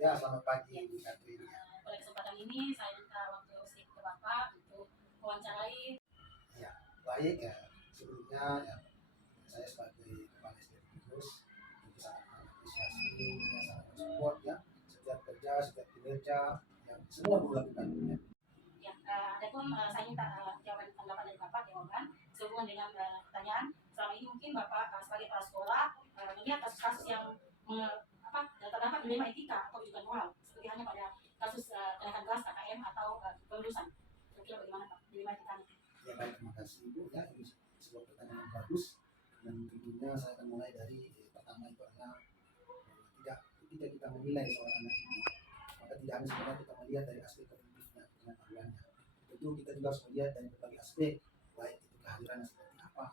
Ya, selamat pagi, Ya. Catherine. Pada kesempatan ini saya minta waktu sedikit ke Bapak untuk mewawancarai. Ya, baik ya. Sebelumnya ya, saya sebagai kepala SDM Kudus itu sangat mengapresiasi, ya, sangat mensupport ya setiap kerja, setiap kinerja yang semua guru lakukan. Ya. Ya, adapun saya minta jawaban tanggapan dari Bapak jawaban sehubungan dengan pertanyaan selama ini mungkin Bapak sebagai kepala sekolah melihat kasus-kasus yang terdapat dilema etika atau juga moral seperti hanya pada kasus kenaikan kelas KKM atau kelulusan. Kira-kira bagaimana Pak dilema etikanya? Ya baik, terima kasih Bu. Ya, ini sebuah pertanyaan yang bagus dan tentunya saya akan mulai dari pertama itu adalah tidak ketika kita menilai seorang anak ini, maka tidak hanya sekedar kita melihat dari aspek kognitifnya, pengetahuannya. Tentu kita juga harus melihat dari berbagai aspek, baik itu kehadirannya seperti apa,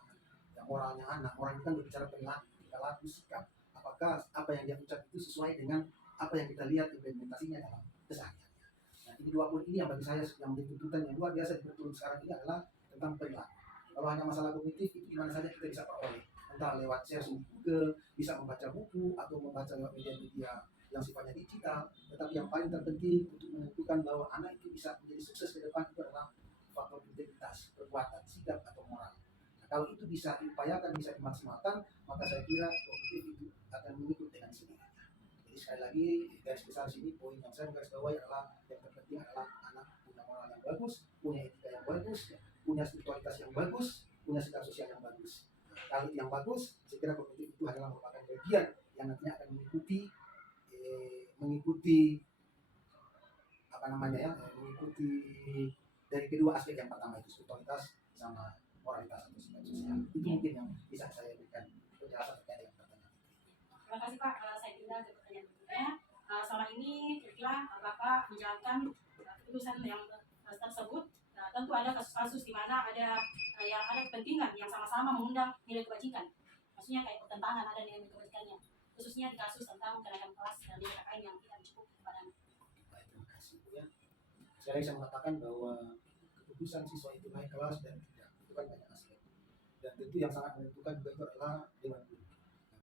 yang moralnya anak. Orang itu kan berbicara perilaku, tingkah laku, sikap. Apakah apa yang dia ucap itu sesuai dengan apa yang kita lihat implementasinya dalam kesehariannya. Nah, ini dua poin ini yang bagi saya yang menjadi tuntutan yang luar biasa diperlukan sekarang ini adalah tentang perilaku. Kalau hanya masalah kognitif itu dimana saja kita bisa peroleh, entah lewat share di Google, bisa membaca buku atau membaca lewat media-media yang sifatnya digital. Tetapi yang paling terpenting untuk menentukan bahwa anak itu bisa menjadi sukses ke depan itu adalah faktor integritas, perbuatan, sikap atau moral. Nah, kalau itu bisa diupayakan, bisa dimaksimalkan, maka saya kira kognitif itu akan mengikut dengan sendirinya. Jadi sekali lagi garis besar sini poin yang saya garis bawahi adalah yang terpenting adalah anak punya moral yang bagus, punya etika yang bagus, punya spiritualitas yang bagus, punya sikap sosial yang bagus. Nah, kalau itu yang bagus, saya kira kognitif itu adalah merupakan bagian yang nantinya akan mengikuti apa namanya ya, mengikuti dari kedua aspek yang pertama itu spiritualitas sama moralitas atau sikap sosial. Itu mungkin yang bisa saya berikan penjelasan terkait dengan pertanyaan itu. Terima kasih Pak. Saya pindah ke pertanyaan berikutnya. Selama ini kira-kira Bapak menjalankan keputusan yang tersebut. Tentu ada kasus-kasus di mana ada yang ada kepentingan yang sama-sama mengundang nilai kebajikan. Maksudnya kayak pertentangan ada nilai kebajikannya. Khususnya di kasus tentang kenaikan kelas dan nilai KKN yang tidak cukup kepada anak. Baik, terima kasih Bu ya. Saya bisa mengatakan bahwa keputusan siswa itu naik kelas dan tidak itu kan banyak aspek. Dan tentu yang sangat menentukan juga itu adalah dewan guru.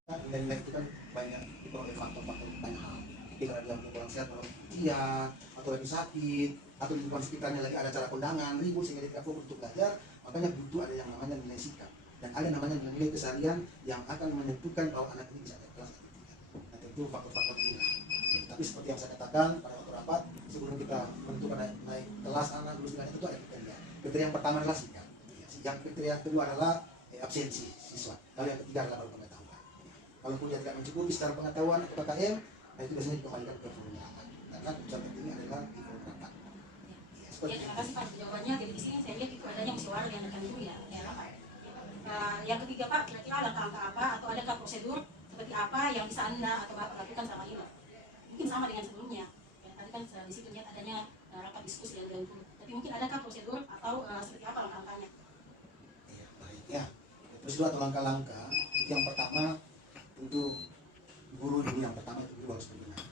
Nilai itu kan banyak diperoleh faktor-faktor banyak hal. Ketika dia kurang sehat kalau dia atau lagi sakit atau di lingkungan sekitarnya lagi ada acara kondangan ribut sehingga dia tidak fokus untuk belajar, makanya butuh ada yang namanya nilai sikap dan ada namanya nilai keseharian yang akan menentukan bahwa anak ini bisa naik kelas atau tidak. Nah tentu faktor-faktor inilah. Tapi seperti yang saya katakan pada waktu rapat sebelum kita menentukan naik kelas anak lulus dengan itu ada kriteria. Kriteria yang pertama adalah sikap. Yang kriteria kedua adalah absensi siswa. Lalu yang ketiga adalah pengetahuan. Kalaupun dia tidak mencukupi secara pengetahuan atau KKM, nah itu biasanya dikembalikan ke forum rapat. Karena tujuan pentingnya adalah di forum rapat. Ya, terima kasih Pak jawabannya. Jadi di sini saya lihat itu adanya musyawarah yang akan dulu ya. Yang ketiga Pak, kira-kira langkah-langkah apa atau adakah prosedur seperti apa yang bisa Anda atau Bapak lakukan selama ini? Mungkin sama dengan sebelumnya. Ya, tadi kan di situ lihat adanya rapat diskusi yang dahulu. Tapi mungkin adakah prosedur atau seperti apa langkah-langkahnya? Iya, baik ya. Prosedur atau langkah-langkah yang pertama tentu guru dulu yang pertama itu guru harus berbenah.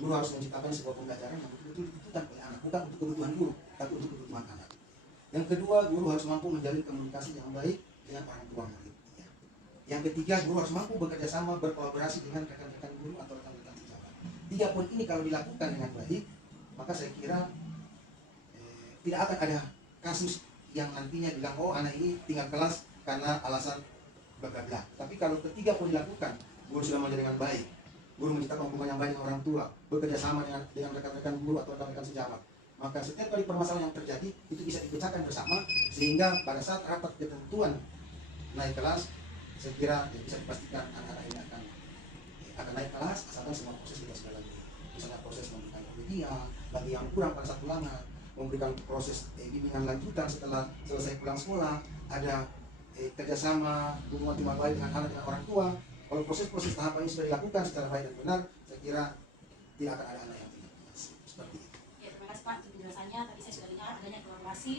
Guru harus menciptakan sebuah pembelajaran yang betul-betul dibutuhkan oleh anak, bukan untuk kebutuhan guru, tapi untuk kebutuhan anak. Yang kedua, guru harus mampu menjalin komunikasi yang baik dengan orang tua murid. Yang ketiga, guru harus mampu bekerja sama berkolaborasi dengan rekan-rekan guru atau rekan-rekan pejabat. Tiga poin ini kalau dilakukan dengan baik, maka saya kira tidak akan ada kasus yang nantinya bilang oh anak ini tinggal kelas karena alasan bla. Tapi kalau ketiga pun dilakukan, guru sudah menjadi dengan baik, guru menciptakan hubungan yang baik dengan orang tua, bekerja sama dengan rekan-rekan guru atau rekan-rekan sejabat, maka setiap kali permasalahan yang terjadi itu bisa dipecahkan bersama sehingga pada saat rapat ketentuan naik kelas, saya kira bisa dipastikan anak-anak ini akan naik kelas asalkan semua proses kita sudah lalui. Misalnya proses memberikan media bagi yang kurang pada saat ulangan, memberikan proses bimbingan lanjutan setelah selesai pulang sekolah, ada kerjasama hubungan timbal balik dengan anak dan orang tua. Kalau proses-proses tahapan ini sudah dilakukan secara baik dan benar, saya kira tidak akan ada anak yang tidak puas. Seperti itu. Ya, terima kasih Pak penjelasannya. Tadi saya sudah dengar adanya kolaborasi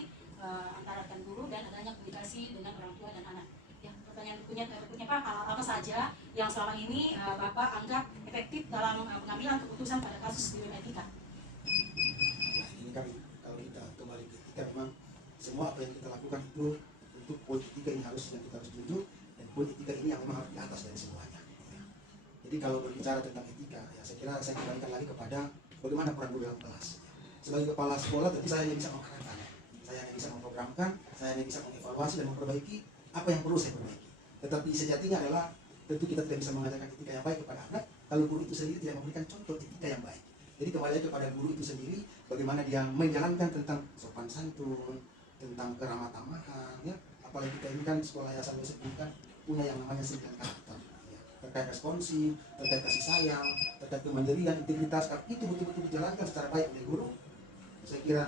antara rekan guru dan adanya komunikasi dengan orang tua dan anak. Ya, pertanyaan berikutnya Pak, hal apa saja yang selama ini Bapak anggap efektif dalam pengambilan keputusan pada kasus dilema etika? Nah, ini kan kalau kita kembali ke etika, memang semua apa yang kita lakukan itu untuk poin etika ini harus yang kita harus tunjuk, dan poin etika ini yang memang harus di atas dari semuanya. Jadi kalau berbicara tentang etika, ya saya kira saya kembalikan lagi kepada bagaimana peran guru dalam kelas. Sebagai kepala sekolah tentu saya hanya bisa mengarahkan, saya hanya bisa memprogramkan, saya hanya bisa mengevaluasi dan memperbaiki apa yang perlu saya perbaiki. Tetapi sejatinya adalah tentu kita tidak bisa mengajarkan etika yang baik kepada anak kalau guru itu sendiri tidak memberikan contoh etika yang baik. Jadi kembali lagi kepada guru itu sendiri, bagaimana dia menjalankan tentang sopan santun, tentang keramah tamahan, ya. Apalagi kita ini kan sekolah yayasan Yosef ini kan punya yang namanya 9 karakter, ya. Terkait responsif, terkait kasih sayang, terkait kemandirian, integritas, kalau itu betul-betul dijalankan secara baik oleh guru, saya kira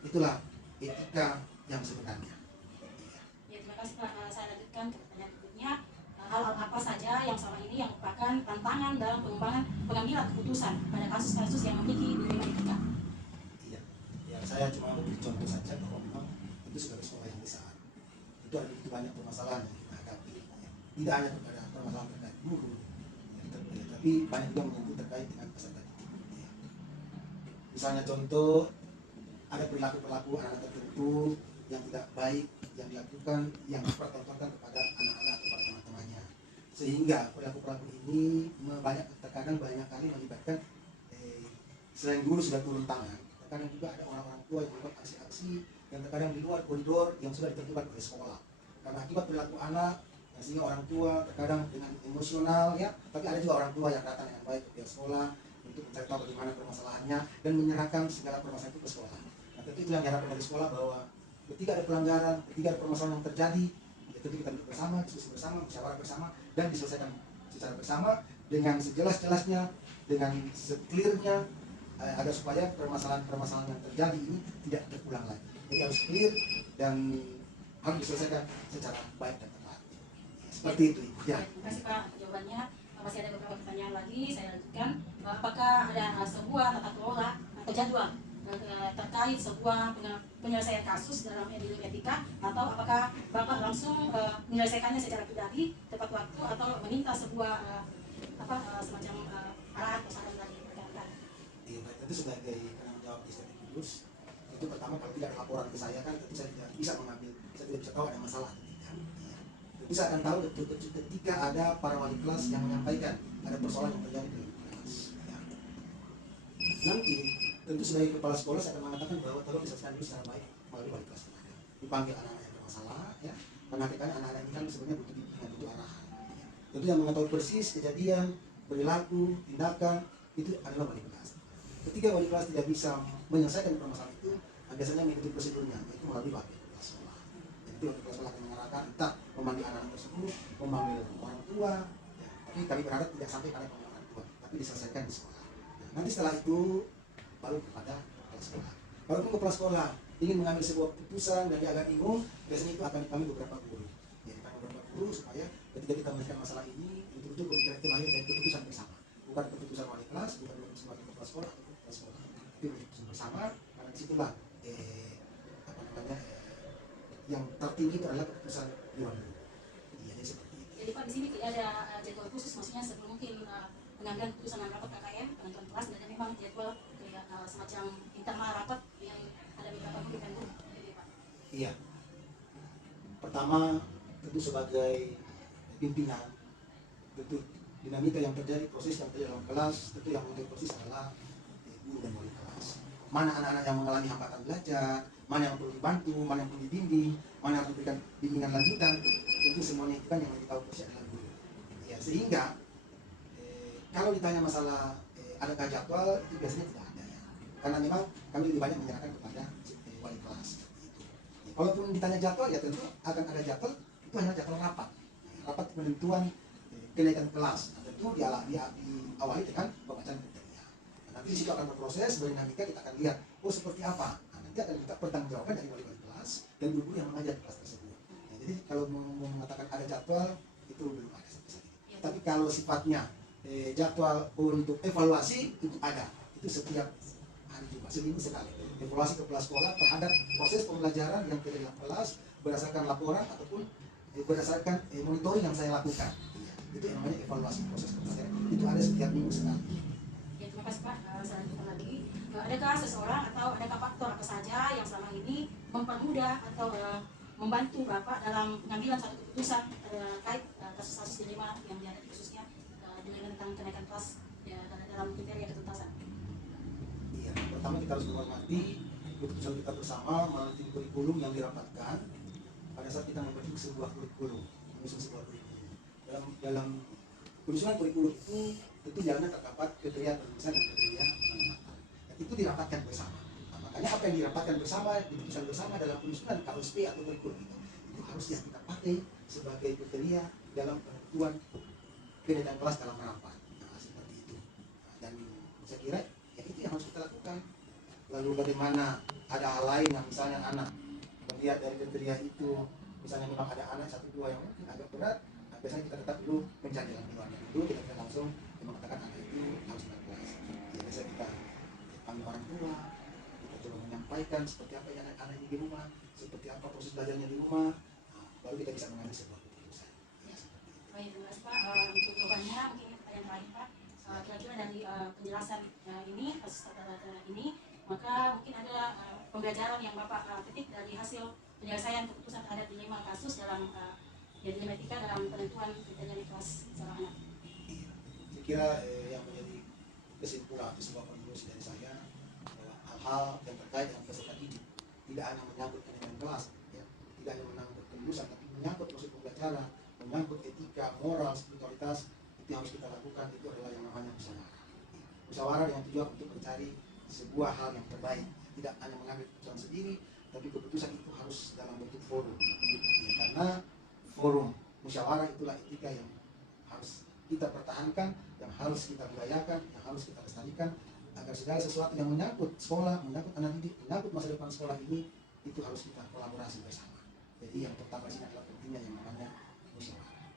itulah etika yang sebenarnya. Ya, terima kasih Pak. Saya lanjutkan ke pertanyaan berikutnya. Hal-hal apa saja yang selama ini yang merupakan tantangan dalam pengembangan pengambilan keputusan pada kasus-kasus yang memiliki dilema etika? Iya, ya saya cuma memberi contoh saja bahwa memang itu sebagai sekolah yang besar, itu ada begitu banyak permasalahan yang kita hadapi, ya. Tidak hanya kepada permasalahan terkait guru, ya, tapi banyak juga menyentuh terkait dengan peserta didik. Ya. Misalnya contoh, ada perilaku-perilaku anak tertentu yang tidak baik yang dilakukan, yang dipertontonkan kepada anak-anak atau kepada teman-temannya, sehingga perilaku-perilaku ini terkadang banyak kali melibatkan selain guru sudah turun tangan, terkadang juga ada orang-orang tua yang melakukan aksi-aksi yang terkadang di luar koridor yang sudah ditentukan oleh sekolah karena akibat perilaku anak, ya, sehingga orang tua terkadang dengan emosional, ya, tapi ada juga orang tua yang datang dengan baik ke pihak sekolah untuk mencari tahu bagaimana permasalahannya dan menyerahkan segala permasalahan itu ke sekolah. Nah, tentu itu yang diharapkan dari sekolah, bahwa ketika ada pelanggaran, ketika ada permasalahan yang terjadi, ya tentu kita duduk bersama, diskusi bersama, musyawarah bersama, dan diselesaikan secara bersama dengan sejelas-jelasnya, dengan clear-nya, agar supaya permasalahan-permasalahan yang terjadi ini tidak terulang lagi. Jadi harus clear dan harus diselesaikan secara baik dan tepat. Seperti itu. Ya. Terima kasih Pak jawabannya. Masih ada beberapa pertanyaan lagi, saya lanjutkan. Apakah ada sebuah tata kelola atau jadwal terkait sebuah penyelesaian kasus dalam dilema etika, atau apakah Bapak langsung menyelesaikannya secara pribadi, tepat waktu, atau meminta sebuah semacam arahan atau saran dari rekan-rekan? Iya, baik. Tentu sebagai penanggung jawab Istiqlal Kudus, itu pertama kalau tidak ada laporan ke saya kan tentu saya tidak bisa mengambil, saya tidak bisa tahu ada masalah atau tidak. Ya. Tentu saya akan tahu ketika ada para wali kelas yang menyampaikan ada persoalan yang terjadi di kelas. Ya. Nanti tentu sebagai kepala sekolah saya akan mengatakan bahwa tolong diselesaikan dulu secara baik melalui wali kelas. Dipanggil anak-anak yang bermasalah, ya. Karena kita anak-anak ini kan sebenarnya butuh bimbingan, butuh arahan. Ya. Tentu yang mengetahui persis kejadian, perilaku, tindakan itu adalah wali kelas. Ketika wali kelas tidak bisa menyelesaikan permasalahan itu, biasanya mengikuti prosedurnya, yaitu melalui wakil kepala sekolah. Jadi wakil kepala sekolah akan mengarahkan entah memanggil anak-anak tersebut, memanggil orang tua, ya. Tapi kami berharap tidak sampai kalian memanggil orang tua, tapi diselesaikan di sekolah. Nah, nanti setelah itu baru kepada kepala sekolah. Walaupun kepala sekolah ingin mengambil sebuah keputusan dan dia agak bingung, biasanya itu akan dipanggil beberapa guru. Ya, dipanggil beberapa guru supaya ketika kita menyelesaikan masalah ini, betul-betul pemikiran itu lahir dari keputusan bersama, bukan keputusan wali kelas, bukan keputusan wakil kepala sekolah atau kepala sekolah, tapi keputusan bersama. Karena disitulah yang tertinggi itu adalah keputusan dewan guru. Iya, jadi seperti itu. Jadi Pak, di sini tidak ada jadwal khusus, maksudnya sebelum mungkin pengambilan keputusan dalam rapat KKM penentuan kelas, dan ada memang jadwal kayak semacam internal rapat yang ada beberapa guru dan guru, gitu Pak. Iya. Pertama, tentu sebagai pimpinan, tentu dinamika yang terjadi, proses yang terjadi dalam kelas, tentu yang menjadi proses adalah guru dan wali kelas. Mana anak-anak yang mengalami hambatan belajar, mana yang perlu dibantu, mana yang perlu dibimbing, mana yang harus diberikan bimbingan lanjutan, tentu semuanya itu kan yang lebih tahu proses adalah guru. Ya, sehingga kalau ditanya masalah adakah jadwal, itu biasanya tidak ada, ya. Karena memang kami lebih banyak menyerahkan kepada wali kelas. Ya, kalaupun ditanya jadwal, ya tentu akan ada jadwal, itu hanya jadwal rapat. Rapat penentuan kenaikan kelas. Nah, tentu diawali dengan pembacaan kriteria. Nah, nanti jika akan berproses, berdinamika, kita akan lihat, oh seperti apa. Nah, nanti akan kita pertanggungjawaban dari wali kelas dan guru-guru yang mengajar kelas tersebut. Nah, jadi kalau mau mengatakan ada jadwal, itu belum ada sampai saat ini. Tapi kalau sifatnya jadwal untuk evaluasi itu ada, itu setiap hari juga, seminggu sekali. Evaluasi kepala sekolah terhadap proses pembelajaran yang terjadi dalam kelas berdasarkan laporan ataupun berdasarkan monitoring yang saya lakukan. Ya, itu yang namanya evaluasi proses pembelajaran. Itu ada setiap minggu sekali. Ya, terima kasih Pak. Selanjutnya lagi, adakah seseorang atau adakah faktor apa saja yang selama ini mempermudah atau membantu Bapak dalam pengambilan satu keputusan terkait kasus-kasus dilema yang dihadapi khususnya dengan tentang kenaikan kelas ya, dalam kriteria ketuntasan. Iya, pertama kita harus menghormati keputusan kita bersama melalui kurikulum yang dirapatkan pada saat kita membentuk sebuah kurikulum, menyusun sebuah kurikulum. Dalam penyusunan kurikulum itu tentu jalannya terdapat kriteria penulisan dan kriteria penempatan. Dan itu dirapatkan bersama. Nah, makanya apa yang dirapatkan bersama, diputuskan bersama dalam penyusunan KUSP atau kurikulum itu harus yang kita pakai sebagai kriteria dalam penentuan kenaikan kelas dalam rapat. Nah, seperti itu. Nah, dan saya kira ya itu yang harus kita lakukan. Lalu bagaimana ada hal lain yang misalnya anak melihat dari kriteria itu, misalnya memang ada anak 1-2 yang mungkin agak berat, nah biasanya kita tetap dulu mencari jalan keluarnya dulu, kita tidak langsung mengatakan anak itu harus naik kelas. Ya biasa kita panggil orang tua, kita coba menyampaikan seperti apa yang anak ini di rumah, seperti apa proses belajarnya di rumah, nah, baru kita bisa mengambil sebuah keputusan. Ya, seperti itu. Baik, terima kasih Pak. Untuk jawabannya mungkin ini pertanyaan terakhir Pak. Kira-kira dari penjelasan ini, kasus tata ini, maka mungkin ada pembelajaran yang Bapak petik dari hasil penyelesaian keputusan terhadap 5 kasus dalam dilema etika dalam penentuan kriteria kelas seorang anak. Iya. Saya kira yang menjadi kesimpulan atau sebuah konklusi dari saya bahwa hal-hal yang terkait dengan peserta didik tidak hanya menyangkut kenaikan kelas, ya, tidak hanya menyangkut kelulusan, tapi menyangkut proses pembelajaran, menyangkut etika, moral, spiritualitas, itu yang harus kita lakukan. Itu adalah yang namanya musyawarah. Musyawarah dengan tujuan untuk mencari sebuah hal yang terbaik, tidak hanya mengambil keputusan sendiri, tapi keputusan itu harus dalam bentuk forum. Ya, karena forum musyawarah itulah etika yang harus kita pertahankan, yang harus kita budayakan, yang harus kita lestarikan, agar segala sesuatu yang menyangkut sekolah, menyangkut anak didik, menyangkut masa depan sekolah ini, itu harus kita kolaborasi bersama. Jadi yang pertama sini adalah pentingnya yang namanya musyawarah.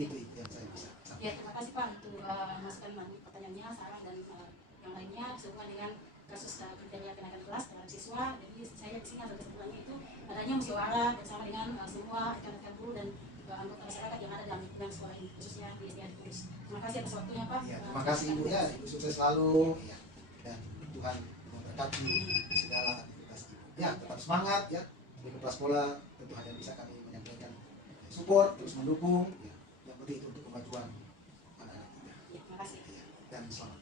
Itu yang saya bisa sampaikan. Ya, terima kasih Pak untuk masukan pertanyaannya, saran dan yang lainnya sehubungan dengan kasus kriteria kenaikan kelas terhadap siswa. Jadi saya di sini ada kesimpulannya itu adanya musyawarah bersama dengan semua rekan-rekan guru dan anggota masyarakat yang ada dalam lingkungan sekolah ini, khususnya di SDA di Kudus. Terima kasih atas waktunya Pak. Ya, terima kasih Ibu ya, Ibu sukses selalu ya. Dan Tuhan memberkati segala aktivitas Ibu. Ya, tetap semangat ya. Di kepala sekolah tentu hanya bisa kami menyampaikan support, terus mendukung ya. Yang penting itu untuk kemajuan anak-anak kita. Ya, terima kasih. Ya, dan selamat.